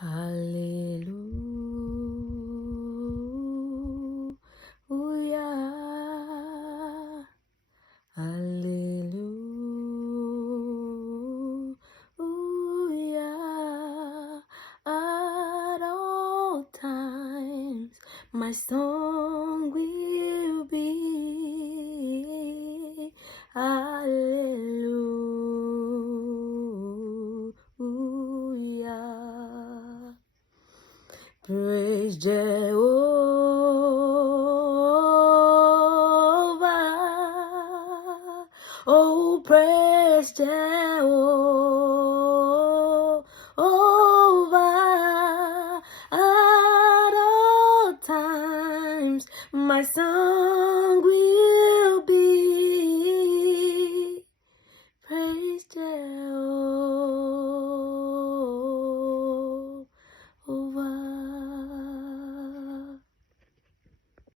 Hallelujah. Hallelujah. At all times, my song will be Hallelujah. Praise Jehovah. Oh, praise Jehovah. At all times, my song